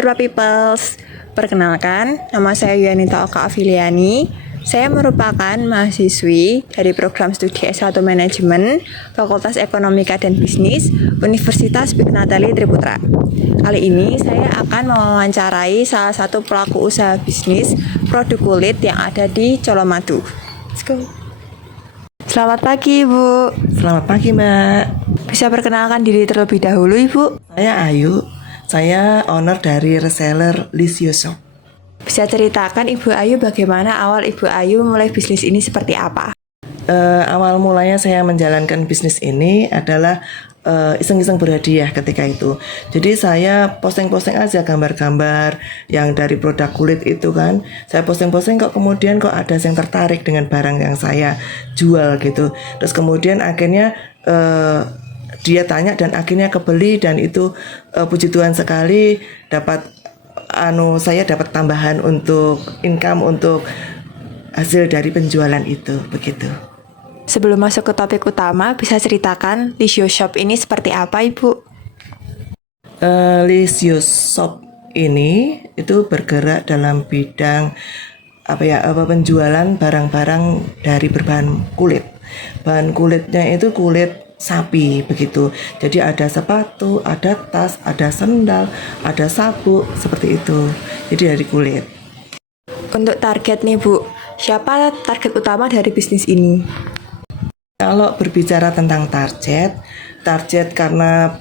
Sherpa Peoples. Perkenalkan, nama saya Yuanita Oka Afiliani. Saya merupakan mahasiswi dari program studi S1 Manajemen, Fakultas Ekonomika dan Bisnis, Universitas Natali Triputra. Kali ini saya akan mewawancarai salah satu pelaku usaha bisnis produk kulit yang ada di Colomadu. Let's go. Selamat pagi, Ibu. Selamat pagi, Mbak. Bisa perkenalkan diri terlebih dahulu, Ibu? Saya Ayu. Saya owner dari reseller Lisio Shop. Bisa ceritakan Ibu Ayu bagaimana awal Ibu Ayu mulai bisnis ini seperti apa? Awal mulanya saya menjalankan bisnis ini adalah iseng-iseng berhadiah ketika itu. Jadi saya posting-posting aja gambar-gambar yang dari produk kulit itu kan. Saya posting-posting kok kemudian kok ada yang tertarik dengan barang yang saya jual gitu. Terus kemudian akhirnya dia tanya dan akhirnya kebeli dan itu puji Tuhan sekali saya dapat tambahan untuk income untuk hasil dari penjualan itu begitu. Sebelum masuk ke topik utama, bisa ceritakan Lisio Shop ini seperti apa, Ibu? Lisio Shop ini itu bergerak dalam bidang penjualan barang-barang dari berbahan kulit. Bahan kulitnya itu kulit sapi begitu. Jadi ada sepatu, ada tas, ada sendal, ada sabuk seperti itu. Jadi dari kulit. Untuk target nih, Bu, siapa target utama dari bisnis ini? Kalau berbicara tentang target karena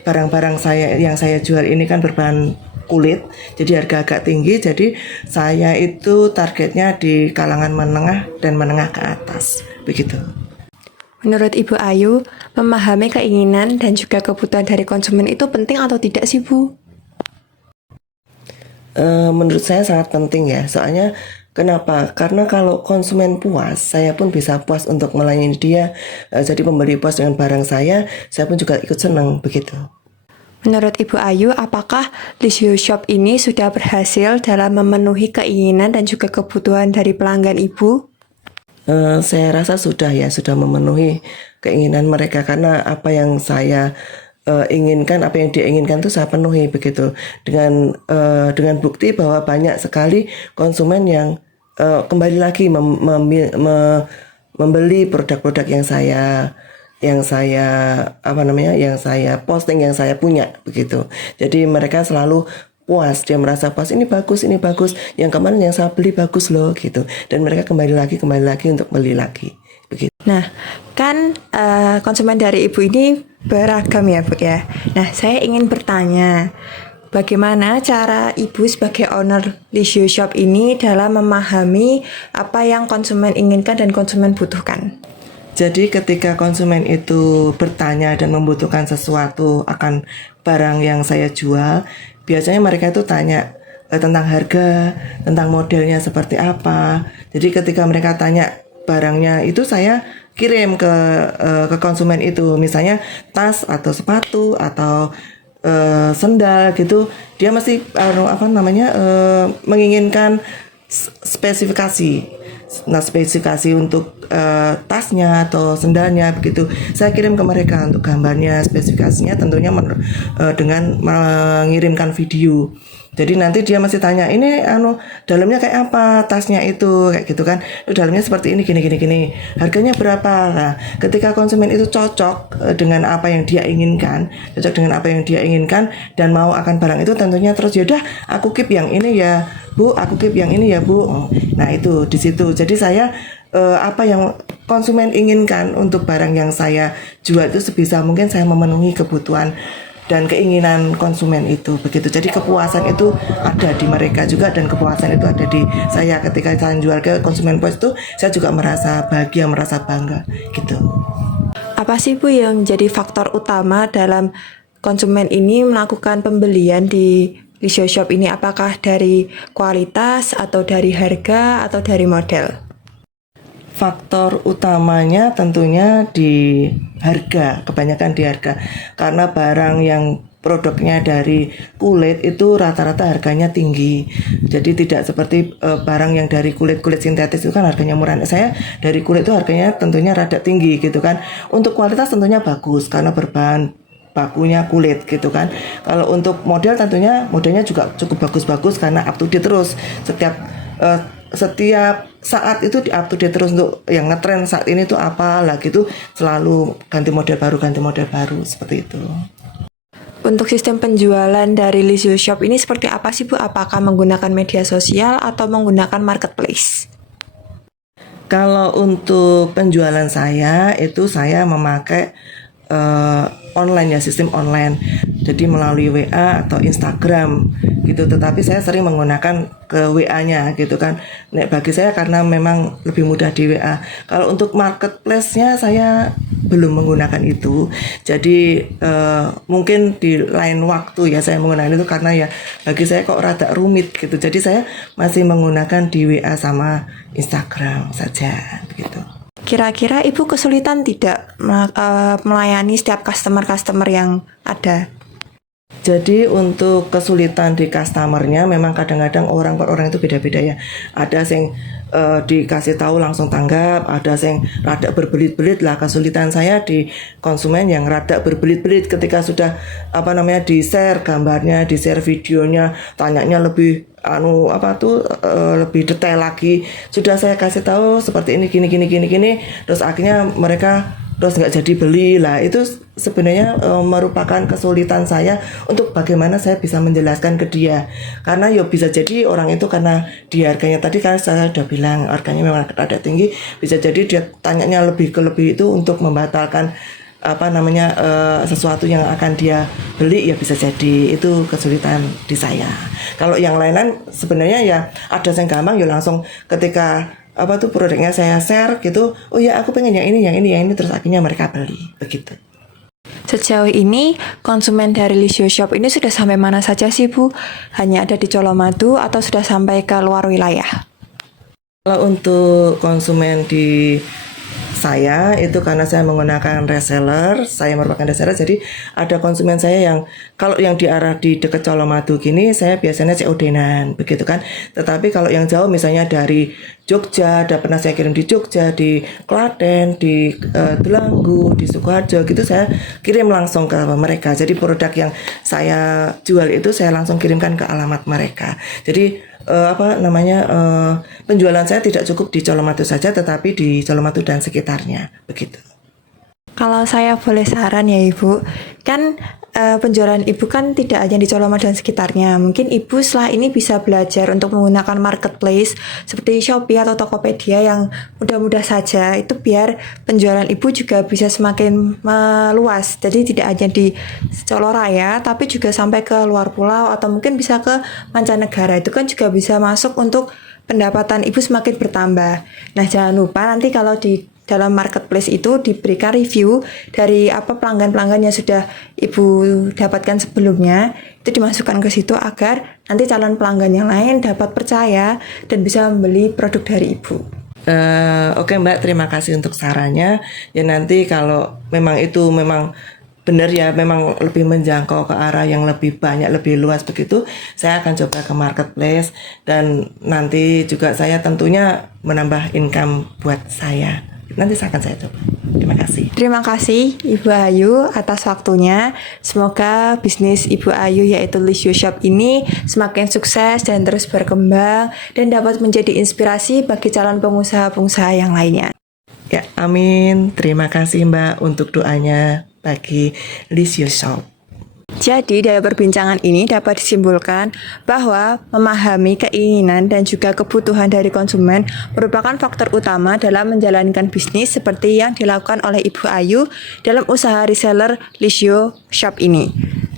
barang-barang yang saya jual ini kan berbahan kulit, jadi harga agak tinggi, jadi saya itu targetnya di kalangan menengah dan menengah ke atas, begitu. Menurut Ibu Ayu, memahami keinginan dan juga kebutuhan dari konsumen itu penting atau tidak sih, Bu? Menurut saya sangat penting ya, soalnya kenapa? Karena kalau konsumen puas, saya pun bisa puas untuk melayani dia. Jadi pembeli puas dengan barang saya pun juga ikut senang begitu. Menurut Ibu Ayu, apakah Lisio Shop ini sudah berhasil dalam memenuhi keinginan dan juga kebutuhan dari pelanggan Ibu? Saya rasa sudah memenuhi keinginan mereka karena apa yang saya inginkan, apa yang dia inginkan itu saya penuhi begitu dengan bukti bahwa banyak sekali konsumen yang kembali lagi membeli produk-produk yang saya posting, yang saya punya begitu. Jadi mereka selalu puas, dia merasa puas, ini bagus, yang kemarin yang saya beli bagus loh gitu, dan mereka kembali lagi untuk beli lagi begitu. Nah, kan konsumen dari Ibu ini beragam ya, Bu ya. Nah, saya ingin bertanya, bagaimana cara Ibu sebagai owner Lisio Shop ini dalam memahami apa yang konsumen inginkan dan konsumen butuhkan? Jadi ketika konsumen itu bertanya dan membutuhkan sesuatu akan barang yang saya jual, biasanya mereka itu tanya tentang harga, tentang modelnya seperti apa. Jadi ketika mereka tanya barangnya itu saya kirim ke konsumen itu, misalnya tas atau sepatu atau sendal gitu, dia masih menginginkan spesifikasi. Nah, spesifikasi untuk tasnya atau sendalnya begitu saya kirim ke mereka untuk gambarnya, spesifikasinya tentunya dengan mengirimkan video. Jadi nanti dia masih tanya, ini dalamnya kayak apa tasnya itu, kayak gitu kan, dalamnya seperti ini, gini, harganya berapa. Nah, ketika konsumen itu cocok dengan apa yang dia inginkan, dan mau akan barang itu, tentunya terus yaudah aku keep yang ini ya Bu, Nah itu di situ. Jadi saya apa yang konsumen inginkan untuk barang yang saya jual itu sebisa mungkin saya memenuhi kebutuhan dan keinginan konsumen itu begitu. Jadi kepuasan itu ada di mereka juga, dan kepuasan itu ada di saya ketika saya jual ke konsumen puas itu, saya juga merasa bahagia, merasa bangga gitu. Apa sih, Bu, yang jadi faktor utama dalam konsumen ini melakukan pembelian di Lisio Shop ini? Apakah dari kualitas atau dari harga atau dari model? Faktor utamanya tentunya di harga, kebanyakan di harga. Karena barang yang produknya dari kulit itu rata-rata harganya tinggi. Jadi tidak seperti barang yang dari kulit sintetis itu kan harganya murah. Saya dari kulit itu harganya tentunya rada tinggi gitu kan. Untuk kualitas tentunya bagus karena berbahan bakunya kulit gitu kan. Kalau untuk model tentunya modelnya juga cukup bagus-bagus karena up to date terus. Setiap saat itu di up to date terus untuk yang ngetren saat ini tuh apa lah gitu, selalu ganti model baru seperti itu. Untuk sistem penjualan dari Lizio Shop ini seperti apa sih Bu? Apakah menggunakan media sosial atau menggunakan marketplace? Kalau untuk penjualan saya itu saya memakai online ya, sistem online. Jadi melalui WA atau Instagram gitu. Tetapi saya sering menggunakan ke WA-nya gitu kan. Nek bagi saya karena memang lebih mudah di WA. Kalau untuk marketplace-nya saya belum menggunakan itu. Jadi mungkin di lain waktu ya saya menggunakan itu karena ya bagi saya kok rada rumit gitu. Jadi saya masih menggunakan di WA sama Instagram saja begitu. Kira-kira Ibu kesulitan tidak melayani setiap customer-customer yang ada? Jadi untuk kesulitan di customernya memang kadang-kadang orang per orang itu beda-beda ya. Ada yang dikasih tahu langsung tanggap, ada yang rada berbelit-belit lah. Kesulitan saya di konsumen yang rada berbelit-belit ketika sudah di share gambarnya, di share videonya, tanyanya lebih lebih detail lagi. Sudah saya kasih tahu seperti ini gini, terus akhirnya mereka terus nggak jadi beli lah. Itu sebenarnya merupakan kesulitan saya untuk bagaimana saya bisa menjelaskan ke dia, karena ya bisa jadi orang itu karena di harganya tadi kan saya sudah bilang harganya memang ada tinggi, bisa jadi dia tanyanya lebih itu untuk membatalkan sesuatu yang akan dia beli, ya bisa jadi itu kesulitan di saya. Kalau yang lain-lain sebenarnya ya ada yang gampang ya langsung ketika produknya saya share gitu, oh ya aku pengen yang ini terus akhirnya mereka beli begitu. Sejauh ini konsumen dari Lizio Shop ini sudah sampai mana saja sih Bu? Hanya ada di Colomadu atau sudah sampai ke luar wilayah? Kalau untuk konsumen di saya itu karena saya menggunakan reseller, saya merupakan reseller, jadi ada konsumen saya yang kalau yang di arah di dekat Colomadu gini saya biasanya COD-nan begitu kan. Tetapi kalau yang jauh misalnya dari Jogja, ada pernah saya kirim di Jogja, di Klaten, di Delanggu, di Sukoharjo gitu, saya kirim langsung ke mereka. Jadi produk yang saya jual itu saya langsung kirimkan ke alamat mereka. Jadi penjualan saya tidak cukup di Colomadu saja, tetapi di Colomadu dan sekitarnya begitu. Kalau saya boleh saran ya Ibu, kan penjualan Ibu kan tidak hanya di Colomadu dan sekitarnya. Mungkin Ibu setelah ini bisa belajar untuk menggunakan marketplace seperti Shopee atau Tokopedia yang mudah-mudah saja. Itu biar penjualan Ibu juga bisa semakin meluas. Jadi tidak hanya di Coloraya, tapi juga sampai ke luar pulau atau mungkin bisa ke mancanegara. Itu kan juga bisa masuk untuk pendapatan Ibu semakin bertambah. Nah, jangan lupa nanti kalau di dalam marketplace itu diberikan review dari pelanggan-pelanggan yang sudah Ibu dapatkan sebelumnya, itu dimasukkan ke situ agar nanti calon pelanggan yang lain dapat percaya dan bisa membeli produk dari Ibu. Oke Mbak, terima kasih untuk sarannya. Ya nanti kalau memang itu memang benar ya, memang lebih menjangkau ke arah yang lebih banyak, lebih luas begitu, saya akan coba ke marketplace dan nanti juga saya tentunya menambah income buat saya. Nanti akan saya coba. Terima kasih. Terima kasih Ibu Ayu atas waktunya. Semoga bisnis Ibu Ayu yaitu Lizio Shop ini semakin sukses dan terus berkembang dan dapat menjadi inspirasi bagi calon pengusaha-pengusaha yang lainnya. Ya, amin. Terima kasih Mbak untuk doanya bagi Lizio Shop. Jadi dari perbincangan ini dapat disimpulkan bahwa memahami keinginan dan juga kebutuhan dari konsumen merupakan faktor utama dalam menjalankan bisnis seperti yang dilakukan oleh Ibu Ayu dalam usaha reseller Lizio Shop ini.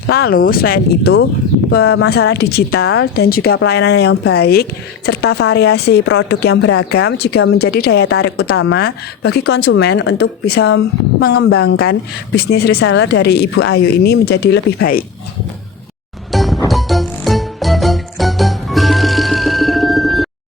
Lalu selain itu, pemasaran digital dan juga pelayanan yang baik serta variasi produk yang beragam juga menjadi daya tarik utama bagi konsumen untuk bisa mengembangkan bisnis reseller dari Ibu Ayu ini menjadi lebih baik.